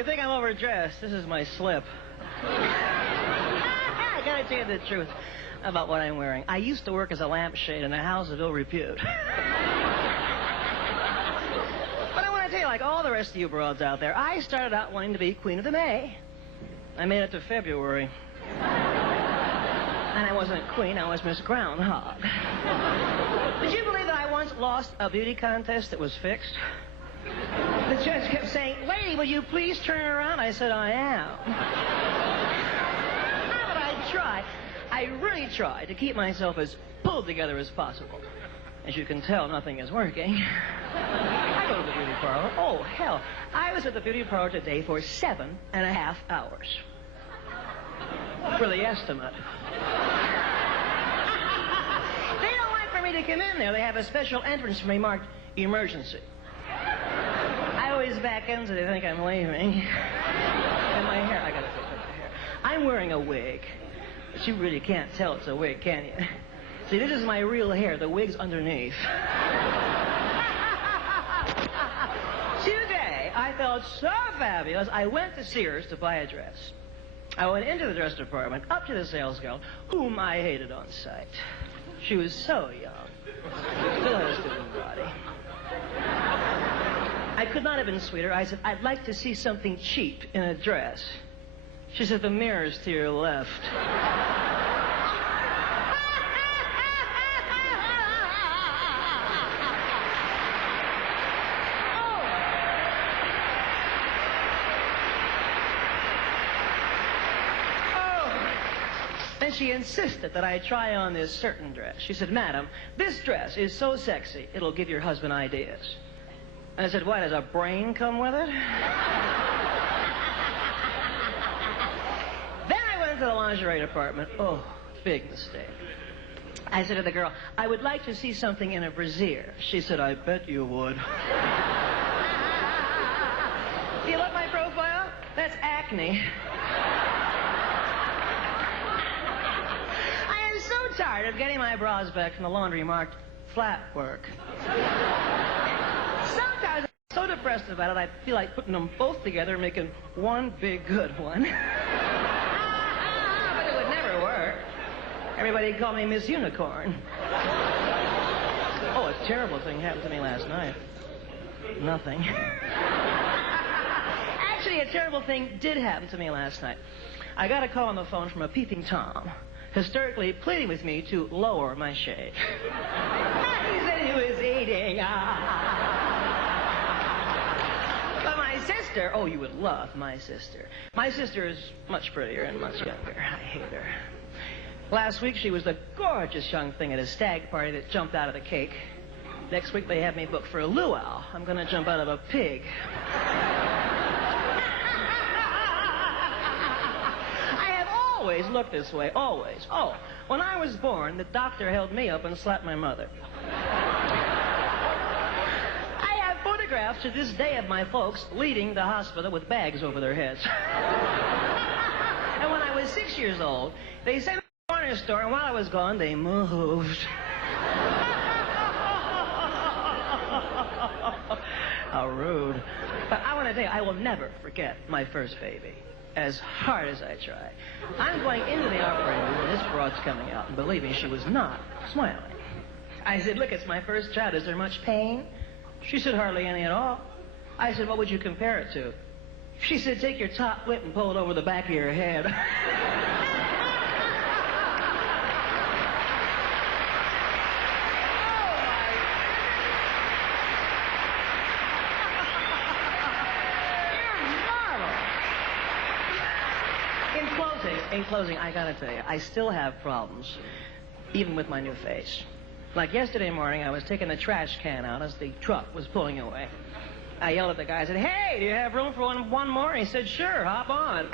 you think I'm overdressed, this is my slip. I gotta tell you the truth about what I'm wearing. I used to work as a lampshade in a house of ill repute. But I want to tell you, like all the rest of you broads out there, I started out wanting to be Queen of the May. I made it to February. And I wasn't Queen, I was Miss Groundhog. Did you believe that I once lost a beauty contest that was fixed? The judge kept saying, "Lady, will you please turn around?" I said, "I am." But I tried. I really tried to keep myself as pulled together as possible. As you can tell, nothing is working. I go to the beauty parlor. Oh, hell. I was at the beauty parlor today for 7.5 hours. For the estimate. They don't like for me to come in there. They have a special entrance for me marked emergency. I always back in so they think I'm leaving. And my hair, I gotta fix up the hair. I'm wearing a wig. But you really can't tell it's a wig, can you? See, this is my real hair. The wig's underneath. Today, I felt so fabulous, I went to Sears to buy a dress. I went into the dress department, up to the sales girl, whom I hated on sight. She was so young. Still had a student body. I could not have been sweeter. I said, "I'd like to see something cheap in a dress." She said, "The mirror's to your left." And she insisted that I try on this certain dress. She said, "Madam, this dress is so sexy, it'll give your husband ideas." And I said, "Why, does a brain come with it?" Then I went into the lingerie department. Oh, big mistake. I said to the girl, "I would like to see something in a brassiere." She said, "I bet you would." See, look my profile? That's acne. Tired of getting my bras back from the laundry marked flat work. Sometimes I'm so depressed about it, I feel like putting them both together and making one big good one. But it would never work. Everybody called me Miss Unicorn. Oh, a terrible thing happened to me last night. Nothing. Actually, a terrible thing did happen to me last night. I got a call on the phone from a peeping Tom, hysterically pleading with me to lower my shade. He said he was eating. But my sister, oh, you would love my sister. My sister is much prettier and much younger. I hate her. Last week, she was the gorgeous young thing at a stag party that jumped out of the cake. Next week, they have me booked for a luau. I'm going to jump out of a pig. Always looked this way, always. Oh, when I was born, the doctor held me up and slapped my mother. I have photographs to this day of my folks leaving the hospital with bags over their heads. And when I was 6 years old, they sent me to the corner store, and while I was gone, they moved. How rude. But I want to tell you, I will never forget my first baby. As hard as I try. I'm going into the operating room, and this broad's coming out, and believe me, she was not smiling. I said, "Look, it's my first child. Is there much pain?" She said, "Hardly any at all." I said, "What would you compare it to?" She said, "Take your top lip and pull it over the back of your head." In closing, I gotta tell you, I still have problems, even with my new face. Like yesterday morning, I was taking the trash can out as the truck was pulling away. I yelled at the guy, I said, "Hey, do you have room for one more?" He said, "Sure, hop on."